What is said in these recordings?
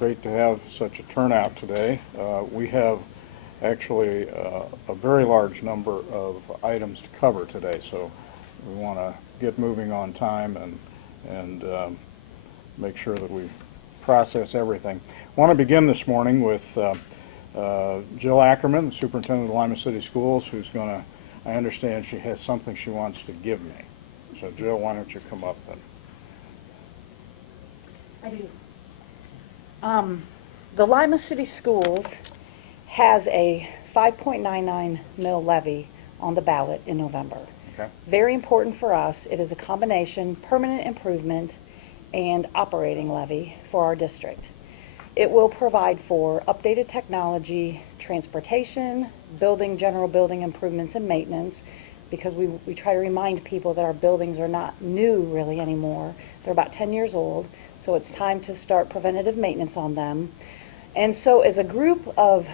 great to have such a turnout today. We have actually a very large number of items to cover today, so we want to get moving on time and make sure that we process everything. I want to begin this morning with Jill Ackerman, the superintendent of the Lima City Schools, who's going to, I understand she has something she wants to give me. So Jill, why don't you come up and... I do. The Lima City Schools has a 5.99 mil levy on the ballot in November. Okay. Very important for us. It is a combination permanent improvement and operating levy for our district. It will provide for updated technology, transportation, general building improvements and maintenance, because we try to remind people that our buildings are not new really anymore. They're about 10 years old, so it's time to start preventative maintenance on them. And so as a group of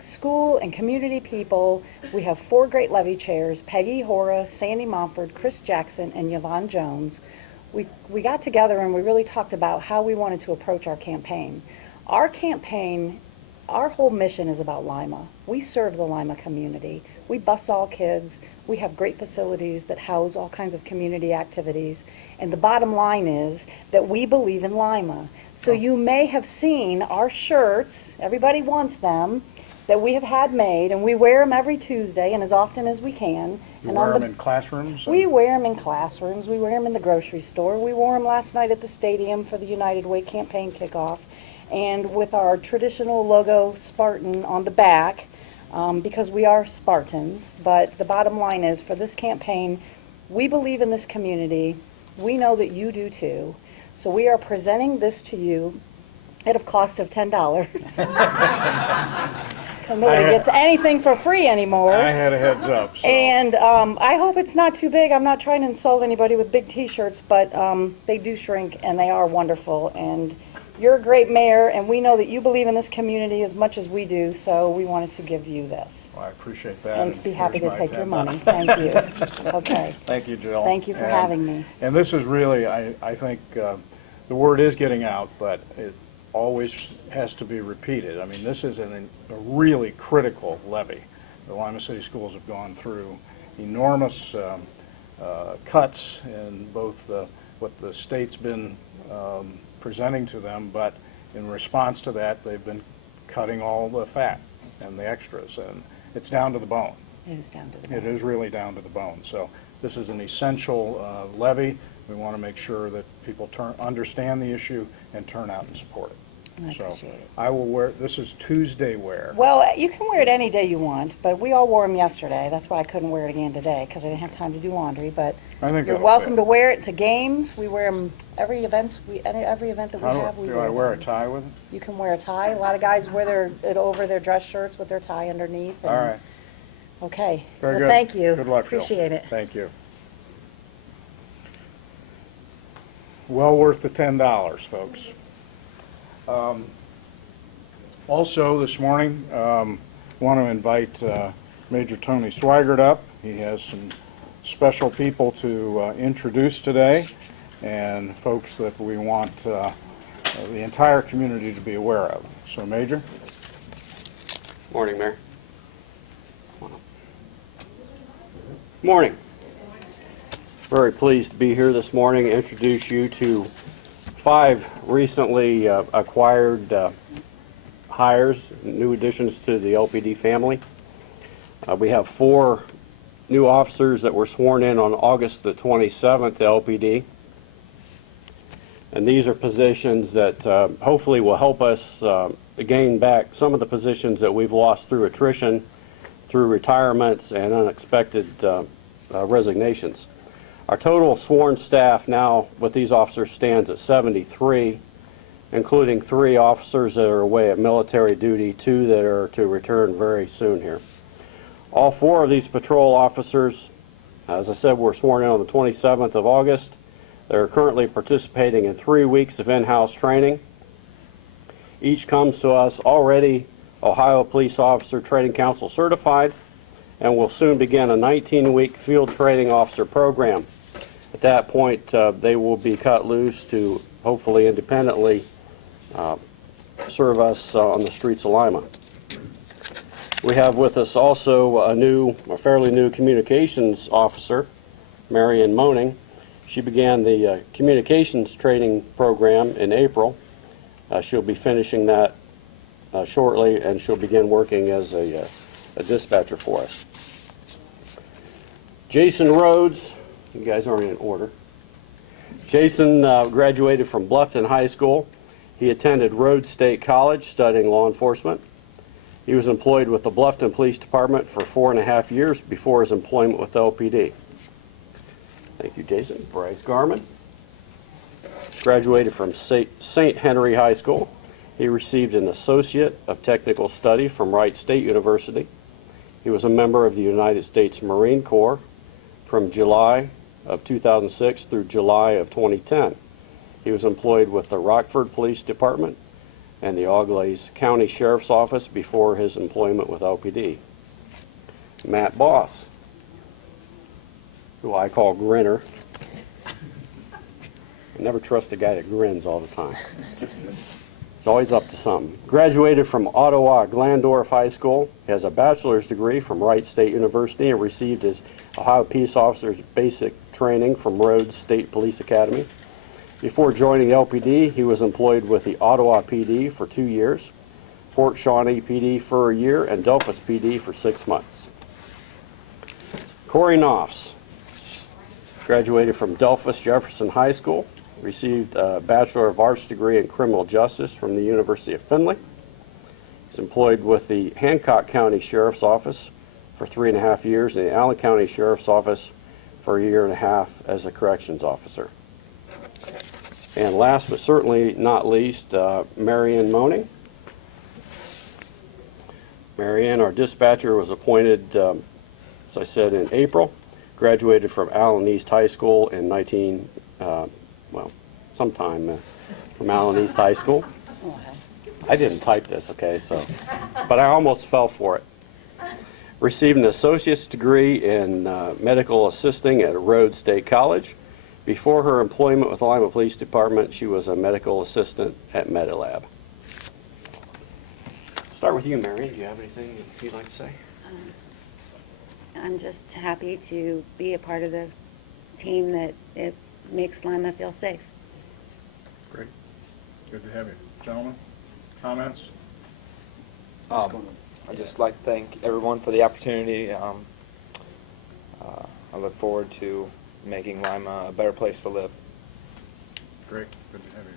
school and community people, we have 4 great levy chairs: Peggy Hora, Sandy Montford, Chris Jackson, and Yvonne Jones. We got together and we really talked about how we wanted to approach our campaign. Our campaign, our whole mission is about Lima. We serve the Lima community. We bus all kids. We have great facilities that house all kinds of community activities. And the bottom line is that we believe in Lima. So you may have seen our shirts, everybody wants them, that we have had made, and we wear them every Tuesday and as often as we can. You and wear them in classrooms? We wear them in classrooms. We wear them in the grocery store. We wore them last night at the stadium for the United Way campaign kickoff. And with our traditional logo, Spartan, on the back, because we are Spartans. But the bottom line is, for this campaign, we believe in this community. We know that you do too. So we are presenting this to you at a cost of $10. Nobody gets anything for free anymore. I had a heads up. So. And I hope it's not too big. I'm not trying to insult anybody with big T-shirts, but they do shrink, and they are wonderful. And you're a great mayor, and we know that you believe in this community as much as we do, so we wanted to give you this. Well, I appreciate that. And to be happy to take your money. $10. Thank you. Okay. Thank you, Jill. Thank you for having me. And this is really, I think, the word is getting out, but it always has to be repeated. I mean, this is a really critical levy. The Lima City Schools have gone through enormous cuts in both what the state's been presenting to them, but in response to that, they've been cutting all the fat and the extras, and it's down to the bone. It is down to the bone. It is really down to the bone. So this is an essential levy. We want to make sure that people understand the issue and turn out and support it. I So appreciate it. I will wear, this is Tuesday wear. Well, you can wear it any day you want, but we all wore them yesterday. That's why I couldn't wear it again today, because I didn't have time to do laundry. But I think you're it'll welcome fit. to wear it to games. We wear them every event that we have. Do I wear a tie with it? You can wear a tie. A lot of guys wear it over their dress shirts with their tie underneath. All right. Okay. Very Well, good. thank you. Good luck, Jill. Appreciate it. Thank you. Well worth the $10, folks. Also, this morning, want to invite Major Tony Swigert up. He has some special people to introduce today, and folks that we want the entire community to be aware of. So, Major? Morning, Mayor. Morning. Very pleased to be here this morning and introduce you to 5 recently acquired hires, new additions to the LPD family. We have 4 new officers that were sworn in on August the 27th to LPD. And these are positions that hopefully will help us gain back some of the positions that we've lost through attrition, through retirements, and unexpected resignations. Our total sworn staff now with these officers stands at 73, including 3 officers that are away at military duty, 2 that are to return very soon here. All 4 of these patrol officers, as I said, were sworn in on the 27th of August. They're currently participating in 3 weeks of in-house training. Each comes to us already Ohio Police Officer Training Council certified, and will soon begin a 19-week field training officer program. At that point, they will be cut loose to hopefully independently serve us on the streets of Lima. We have with us also a fairly new communications officer, Marion Moaning. She began the communications training program in April. She'll be finishing that shortly, and she'll begin working as a dispatcher for us. Jason Rhodes, you guys aren't in order. Jason graduated from Bluffton High School. He attended Rhodes State College studying law enforcement. He was employed with the Bluffton Police Department for 4.5 years before his employment with LPD. Thank you, Jason. Bryce Garman graduated from St. Henry High School. He received an Associate of Technical Study from Wright State University. He was a member of the United States Marine Corps from July of 2006 through July of 2010. He was employed with the Rockford Police Department and the Auglaize County Sheriff's Office before his employment with LPD. Matt Boss, who I call Grinner. I never trust a guy that grins all the time. It's always up to something. Graduated from Ottawa Glandorf High School, has a bachelor's degree from Wright State University, and received his Ohio Peace Officer's basic training from Rhodes State Police Academy. Before joining LPD, he was employed with the Ottawa PD for 2 years, Fort Shawnee PD for a year, and Delphus PD for 6 months. Corey Knopfs graduated from Delphus Jefferson High School, received a Bachelor of Arts degree in Criminal Justice from the University of Findlay. He's employed with the Hancock County Sheriff's Office for 3.5 years and the Allen County Sheriff's Office for 1.5 years as a corrections officer. And last but certainly not least, Marion Moaning. Marion, our dispatcher, was appointed, as I said, in April. Graduated from Allen East High School in sometime from Allen East High School. I didn't type this, okay, but I almost fell for it. Received an associate's degree in medical assisting at Rhodes State College. Before her employment with the Lima Police Department, she was a medical assistant at Medilab. Start with you, Marion. Do you have anything you'd like to say? I'm just happy to be a part of the team that it makes Lima feel safe. Great. Good to have you. Gentlemen, comments? I'd just like to thank everyone for the opportunity. I look forward to making Lima a better place to live. Great. Good to have you.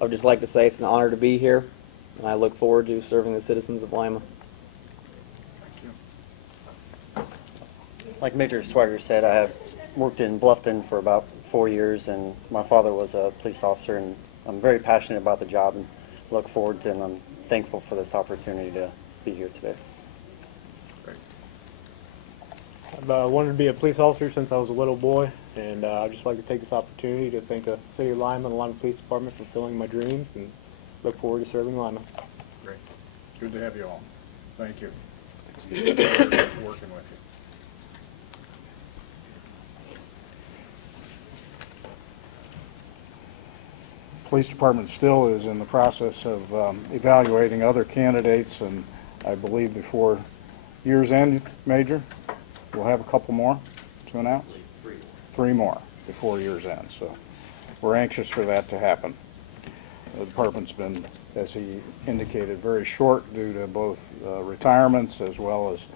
I would just like to say it's an honor to be here, and I look forward to serving the citizens of Lima. Thank you. Like Major Swagger said, I have worked in Bluffton for about 4 years, and my father was a police officer, and I'm very passionate about the job and look forward to, and I'm thankful for this opportunity to be here today. Great. I've wanted to be a police officer since I was a little boy, and I'd just like to take this opportunity to thank the City of Lima and the Lima Police Department for fulfilling my dreams, and look forward to serving Lima. Great. Good to have you all. Thank you. Good working with you. Police Department still is in the process of evaluating other candidates, and I believe before year's end, Major, we'll have a couple more to announce? 3 more before year's end, so we're anxious for that to happen. The department's been, as he indicated, very short due to both retirements as well as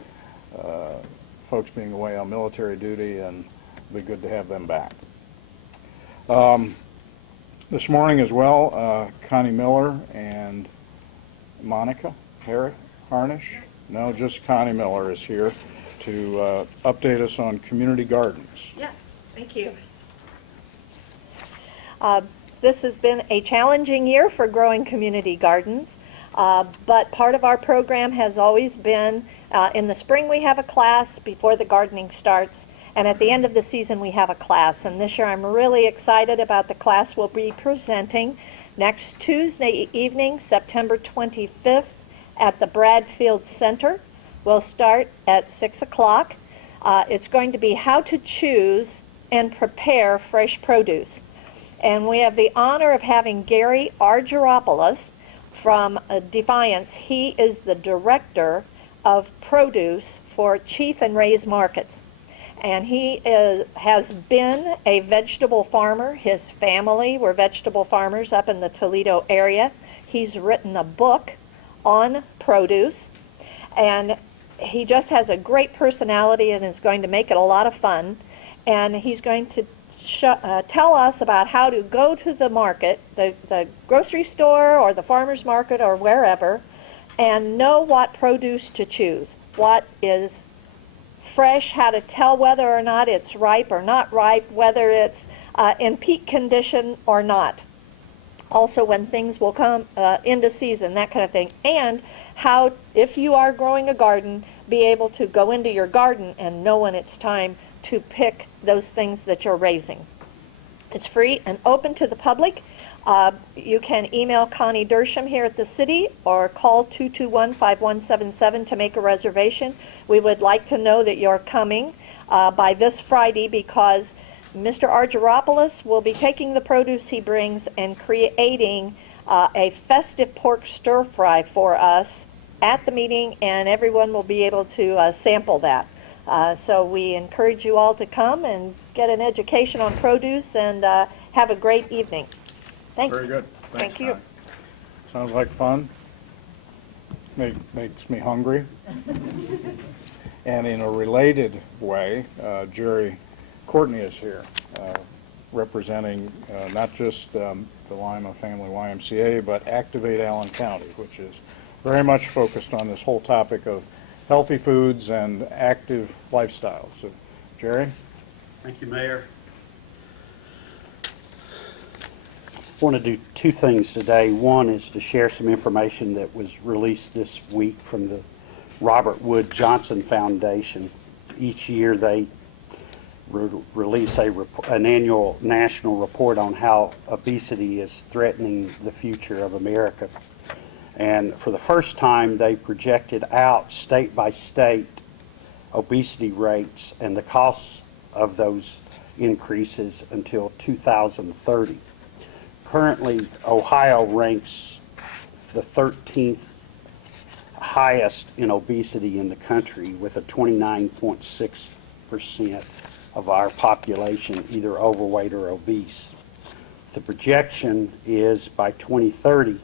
folks being away on military duty, and it'll be good to have them back. This morning as well, Connie Miller and Monica Harnish, no, just Connie Miller is here to update us on community gardens. Yes, thank you. This has been a challenging year for growing community gardens, but part of our program has always been in the spring we have a class before the gardening starts, and at the end of the season we have a class. And this year I'm really excited about the class we'll be presenting next Tuesday evening, September 25th at the Bradfield Center. We'll start at 6 o'clock. It's going to be how to choose and prepare fresh produce. And we have the honor of having Gary Argyropoulos from Defiance. He is the director of produce for Chief and Ray's Markets. And he has been a vegetable farmer. His family were vegetable farmers up in the Toledo area. He's written a book on produce, and he just has a great personality and is going to make it a lot of fun. And he's going to tell us about how to go to the market, the grocery store or the farmer's market or wherever, and know what produce to choose, what is fresh, how to tell whether or not it's ripe or not ripe, whether it's in peak condition or not. Also when things will come into season, that kind of thing. And how, if you are growing a garden, be able to go into your garden and know when it's time to pick those things that you're raising. It's free and open to the public. You can email Connie Dersham here at the city or call 221-5177 to make a reservation. We would like to know that you're coming by this Friday, because Mr. Argyropoulos will be taking the produce he brings and creating a festive pork stir fry for us at the meeting, and everyone will be able to sample that. So we encourage you all to come and get an education on produce and have a great evening. Thanks. Very good. Thanks, Thank you. Connie. Sounds like fun. Makes me hungry. And in a related way, Jerry Courtney is here, representing not just the Lima Family YMCA, but Activate Allen County, which is very much focused on this whole topic of healthy foods and active lifestyles. So, Jerry? Thank you, Mayor. I want to do two things today. One is to share some information that was released this week from the Robert Wood Johnson Foundation. Each year they release an annual national report on how obesity is threatening the future of America. And for the first time, they projected out state by state obesity rates and the costs of those increases until 2030. Currently, Ohio ranks the 13th highest in obesity in the country, with a 29.6% of our population either overweight or obese. The projection is by 2030,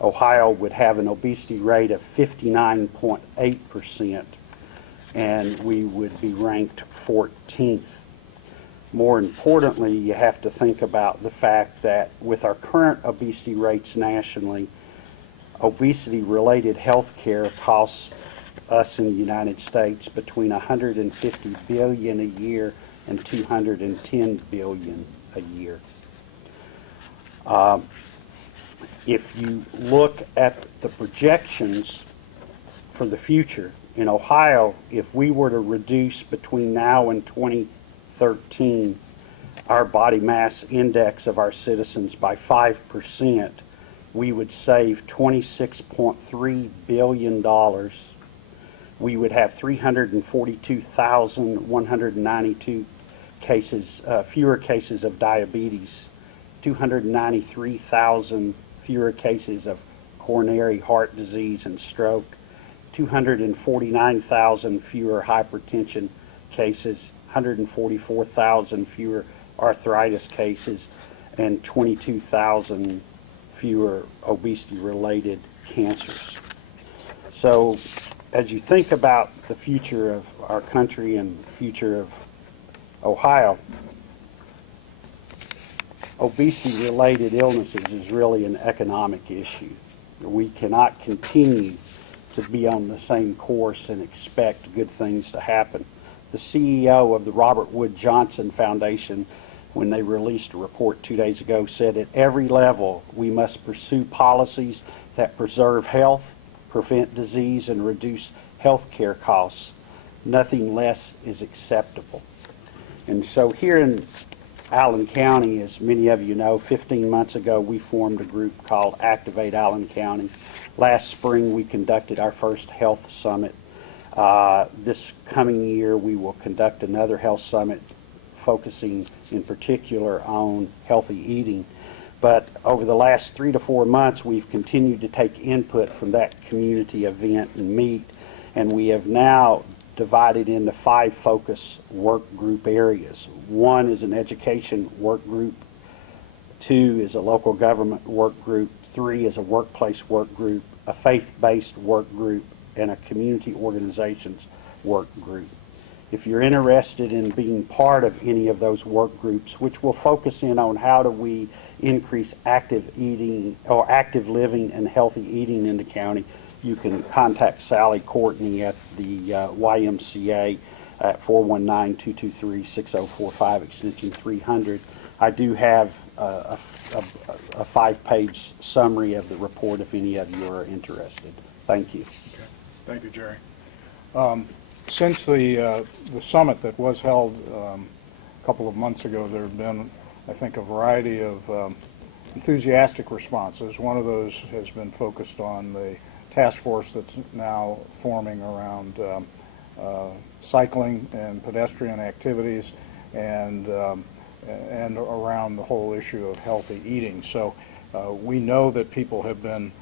Ohio would have an obesity rate of 59.8%, and we would be ranked 14th. More importantly, you have to think about the fact that with our current obesity rates nationally, obesity-related health care costs us in the United States between $150 billion a year and $210 billion a year. If you look at the projections for the future, in Ohio, if we were to reduce between now and 2013 our body mass index of our citizens by 5%, we would save $26.3 billion. We would have 342,192 cases, fewer cases of diabetes, 293,000 fewer cases of coronary heart disease and stroke, 249,000 fewer hypertension cases, 144,000 fewer arthritis cases, and 22,000 fewer obesity-related cancers. So as you think about the future of our country and the future of Ohio, obesity-related illnesses is really an economic issue. We cannot continue to be on the same course and expect good things to happen. The CEO of the Robert Wood Johnson Foundation, when they released a report 2 days ago, said at every level we must pursue policies that preserve health, prevent disease, and reduce health care costs. Nothing less is acceptable. And so here in Allen County, as many of you know, 15 months ago we formed a group called Activate Allen County. Last spring we conducted our first health summit. This coming year we will conduct another health summit focusing in particular on healthy eating. But over the last 3 to 4 months, we've continued to take input from that community event and meet, and we have now divided into 5 focus work group areas. 1 is an education work group, 2 is a local government work group, 3 is a workplace work group, a faith-based work group, and a community organizations work group. If you're interested in being part of any of those work groups, which will focus in on how do we increase active eating or active living and healthy eating in the county, you can contact Sally Courtney at the YMCA at 419-223-6045 extension 300. I do have a 5-page summary of the report if any of you are interested. Thank you. Okay. Thank you, Jerry. Since the summit that was held a couple of months ago, there have been, I think, a variety of enthusiastic responses. One of those has been focused on the task force that's now forming around cycling and pedestrian activities and around the whole issue of healthy eating. So we know that people have been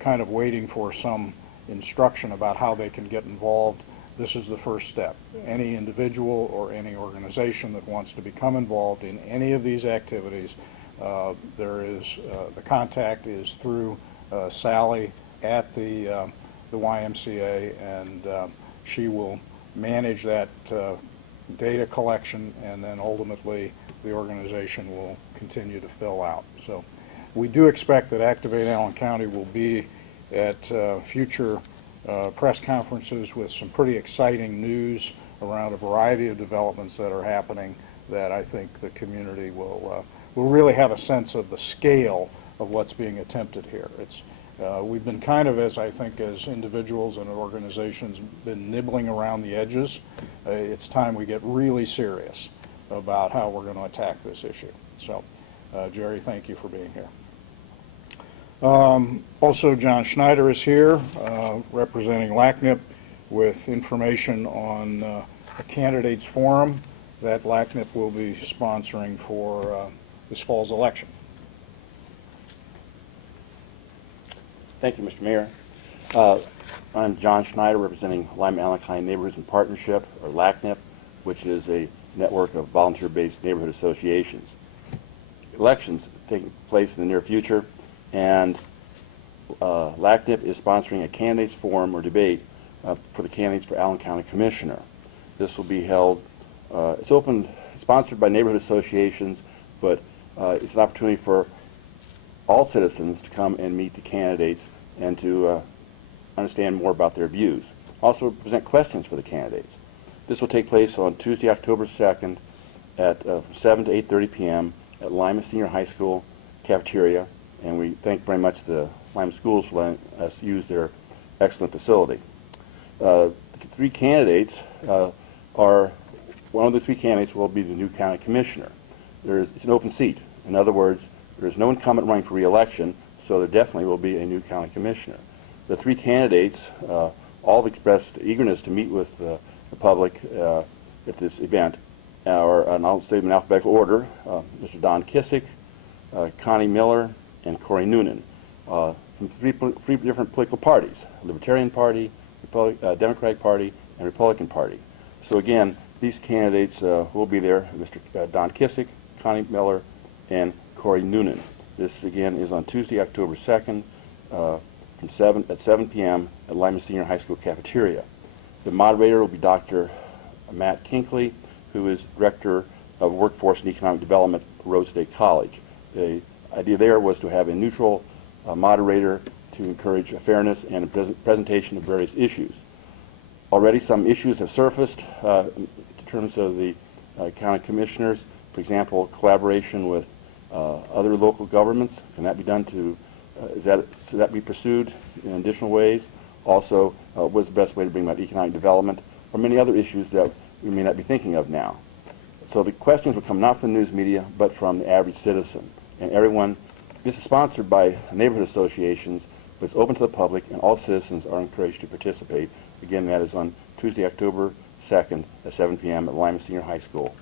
kind of waiting for some instruction about how they can get involved. This is the first step. Any individual or any organization that wants to become involved in any of these activities, the contact is through Sally at the YMCA, and she will manage that data collection, and then ultimately the organization will continue to fill out. So we do expect that Activate Allen County will be at future press conferences with some pretty exciting news around a variety of developments that are happening that I think the community will really have a sense of the scale of what's being attempted here. We've been kind of, as I think, as individuals and organizations, been nibbling around the edges. It's time we get really serious about how we're going to attack this issue. So, Jerry, thank you for being here. Also, John Schneider is here, representing LACNIP, with information on a candidates forum that LACNIP will be sponsoring for this fall's election. Thank you, Mr. Mayor. I'm John Schneider, representing Lima Allen County Neighborhoods in Partnership, or LACNIP, which is a network of volunteer-based neighborhood associations. Elections taking place in the near future, and LACNIP is sponsoring a candidates forum or debate for the candidates for Allen County Commissioner. This will be held, it's sponsored by neighborhood associations, but it's an opportunity for all citizens to come and meet the candidates and to understand more about their views. Also present questions for the candidates. This will take place on Tuesday, October 2nd at 7 to 8:30 p.m. at Lima Senior High School cafeteria, and we thank very much the Lima Schools for letting us use their excellent facility. The 3 candidates one of the 3 candidates will be the new county commissioner. It's an open seat. In other words, there's no incumbent running for re-election, so there definitely will be a new county commissioner. The 3 candidates all have expressed eagerness to meet with the public at this event, and I'll say them in alphabetical order. Mr. Don Kissick, Connie Miller, and Corey Noonan, from 3 different political parties: Libertarian Party, Democratic Party, and Republican Party. So again, these candidates will be there: Mr. Don Kissick, Connie Miller, and Corey Noonan. This again is on Tuesday, October 2nd, at 7 p.m. at Lima Senior High School cafeteria. The moderator will be Dr. Matt Kinkley, who is Director of Workforce and Economic Development at Rhodes State College. The idea there was to have a neutral moderator to encourage fairness and a presentation of various issues. Already some issues have surfaced in terms of the county commissioners. For example, collaboration with other local governments. Can that be done should that be pursued in additional ways? Also, what's the best way to bring about economic development, or many other issues that we may not be thinking of now? So the questions will come not from the news media, but from the average citizen. And everyone, this is sponsored by neighborhood associations, but it's open to the public, and all citizens are encouraged to participate. Again, that is on Tuesday, October 2nd at 7 p.m. at Lima Senior High School.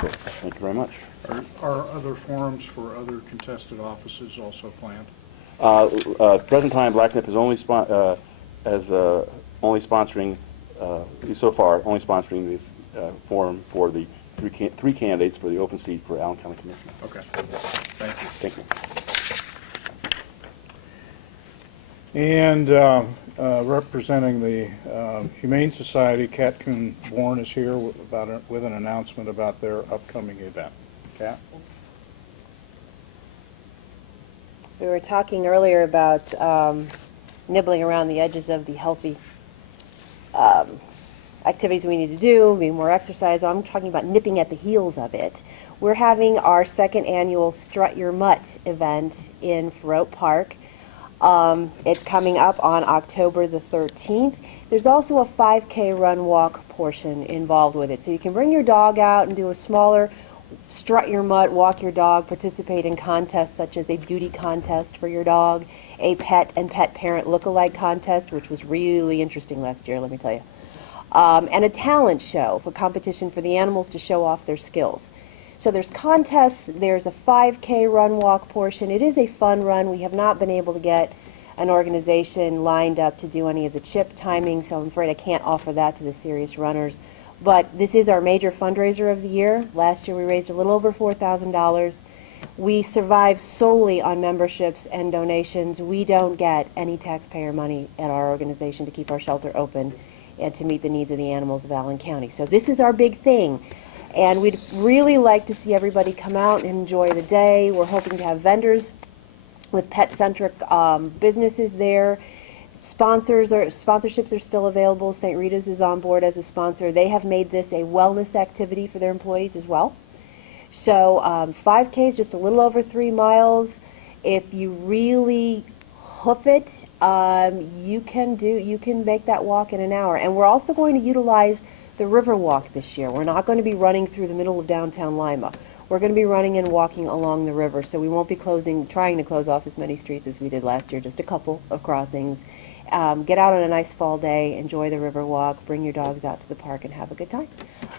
So, thank you very much. Are other forums for other contested offices also planned? Present time, Blacknip is only only sponsoring, so far, only sponsoring this forum for the three candidates for the open seat for Allen County Commissioner. Okay, thank you. Thank you. And representing the Humane Society, Kat Kuhn-Born is here with an announcement about their upcoming event. Kat? We were talking earlier about nibbling around the edges of the healthy activities we need to do, being more exercise. I'm talking about nipping at the heels of it. We're having our second annual Strut Your Mutt event in Farote Park. It's coming up on October the 13th. There's also a 5K run walk portion involved with it. So you can bring your dog out and do a smaller Strut Your Mutt, walk your dog, participate in contests such as a beauty contest for your dog, a pet and pet parent look-alike contest, which was really interesting last year, let me tell you, and a talent show for competition for the animals to show off their skills. So there's contests, there's a 5K run walk portion. It is a fun run. We have not been able to get an organization lined up to do any of the chip timing, so I'm afraid I can't offer that to the serious runners. But this is our major fundraiser of the year. Last year we raised a little over $4,000. We survive solely on memberships and donations. We don't get any taxpayer money at our organization to keep our shelter open and to meet the needs of the animals of Allen County. So this is our big thing. And we'd really like to see everybody come out and enjoy the day. We're hoping to have vendors with pet-centric businesses there. Sponsorships are still available. St. Rita's is on board as a sponsor. They have made this a wellness activity for their employees as well. So 5K is just a little over 3 miles. If you really hoof it, you can make that walk in an hour. And we're also going to utilize the river walk this year. We're not going to be running through the middle of downtown Lima. We're going to be running and walking along the river, so we won't be trying to close off as many streets as we did last year, just a couple of crossings. Get out on a nice fall day, enjoy the river walk, bring your dogs out to the park and have a good time.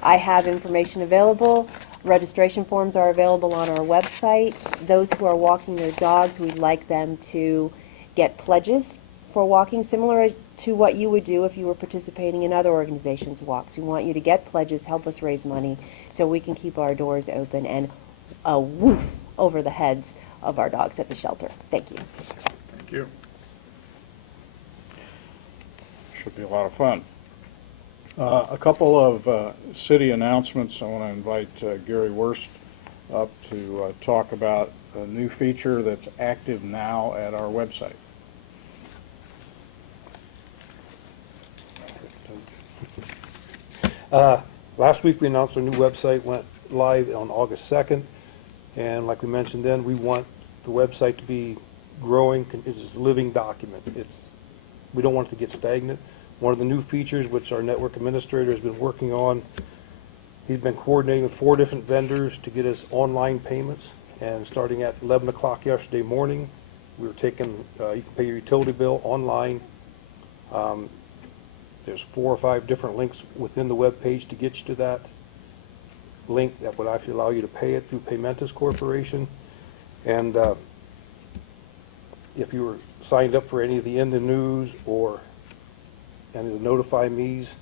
I have information available. Registration forms are available on our website. Those who are walking their dogs, we'd like them to get pledges for walking, similar to what you would do if you were participating in other organizations' walks. We want you to get pledges, help us raise money so we can keep our doors open and woof over the heads of our dogs at the shelter. Thank you. Thank you. Should be a lot of fun. A couple of city announcements. I want to invite Gary Wurst up to talk about a new feature that's active now at our website. Last week we announced our new website went live on August 2nd, and like we mentioned then, we want the website to be growing. It's a living document. We don't want it to get stagnant. One of the new features which our network administrator has been working on, he's been coordinating with 4 different vendors to get us online payments, and starting at 11 o'clock yesterday morning, we were taking, you can pay your utility bill online. There's 4 or 5 different links within the web page to get you to that link that would actually allow you to pay it through Paymentus Corporation. And if you were signed up for any of the In the News or any of the Notify Me's,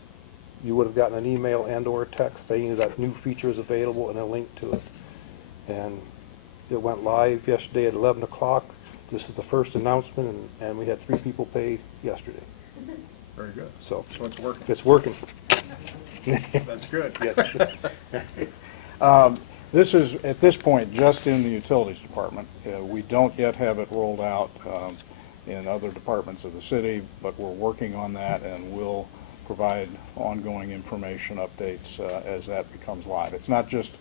you would have gotten an email and or a text saying that new feature is available and a link to it. And it went live yesterday at 11 o'clock. This is the first announcement, and we had 3 people pay yesterday. Very good. So it's working. It's working. That's good. Yes. This is, at this point, just in the Utilities Department. We don't yet have it rolled out in other departments of the city, but we're working on that, and we'll provide ongoing information updates as that becomes live. It's not just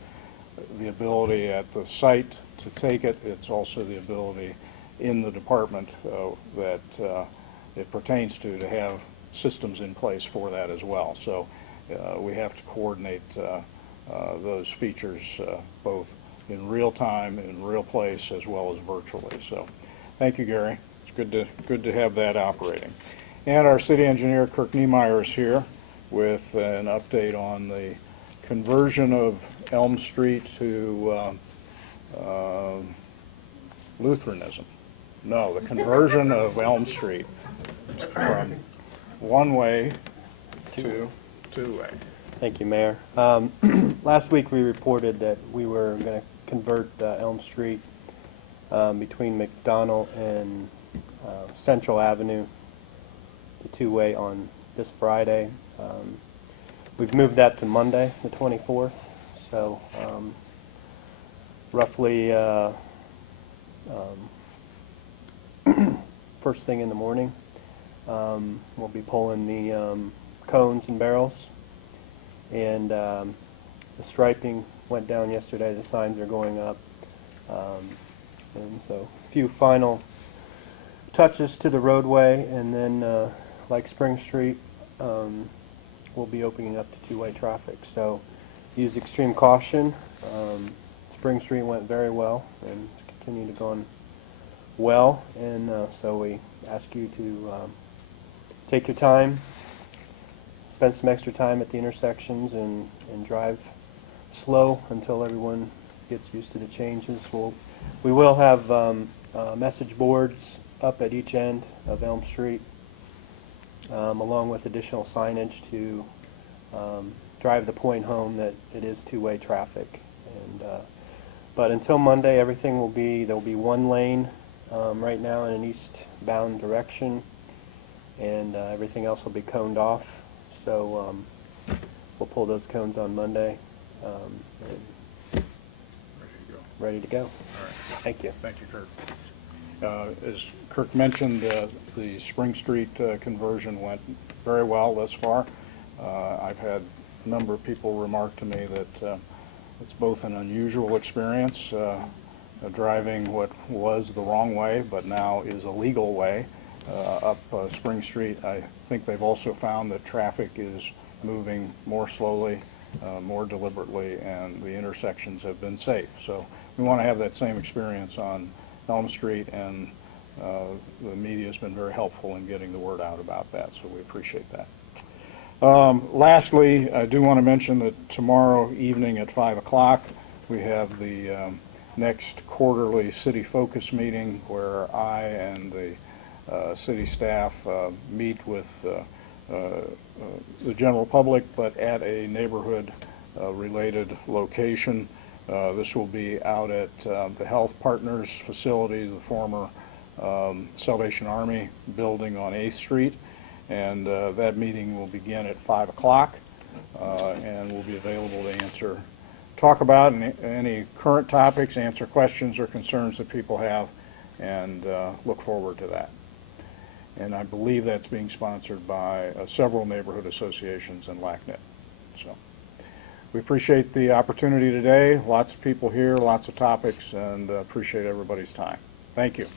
the ability at the site to take it, it's also the ability in the department that it pertains to have systems in place for that as well. So we have to coordinate those features both in real time, in real place, as well as virtually. So thank you, Gary. It's good to have that operating. And our city engineer, Kirk Niemeyer, is here with an update on the conversion of Elm Street to Lutheranism. No, the conversion of Elm Street from one-way to two-way. Thank you, Mayor. Last week we reported that we were going to convert Elm Street between McDonald and Central Avenue to two-way on this Friday. We've moved that to Monday, the 24th, so roughly first thing in the morning. We'll be pulling the cones and barrels, and the striping went down yesterday. The signs are going up, and so a few final touches to the roadway, and then like Spring Street, we'll be opening up to two-way traffic. So use extreme caution. Spring Street went very well and continued to go on well, and so we ask you to take your time, spend some extra time at the intersections, and drive slow until everyone gets used to the changes. We will have message boards up at each end of Elm Street, along with additional signage to drive the point home that it is two-way traffic. And but until Monday, everything will be, there will be one lane right now in an eastbound direction, and everything else will be coned off. So we'll pull those cones on Monday. And ready to go. All right. Thank you. Thank you, Kirk. As Kirk mentioned, the Spring Street conversion went very well thus far. I've had a number of people remark to me that it's both an unusual experience, driving what was the wrong way but now is a legal way up Spring Street. I think they've also found that traffic is moving more slowly, more deliberately, and the intersections have been safe. So we want to have that same experience on Elm Street, and the media has been very helpful in getting the word out about that, so we appreciate that. Lastly, I do want to mention that tomorrow evening at 5 o'clock we have the next quarterly city focus meeting where I and the city staff meet with the general public, but at a neighborhood related location. This will be out at the Health Partners facility, the former Salvation Army building on 8th Street. And that meeting will begin at 5 o'clock and will be available to talk about any current topics, answer questions or concerns that people have, and look forward to that. And I believe that's being sponsored by several neighborhood associations and LACNIT. So we appreciate the opportunity today. Lots of people here, lots of topics, and appreciate everybody's time. Thank you.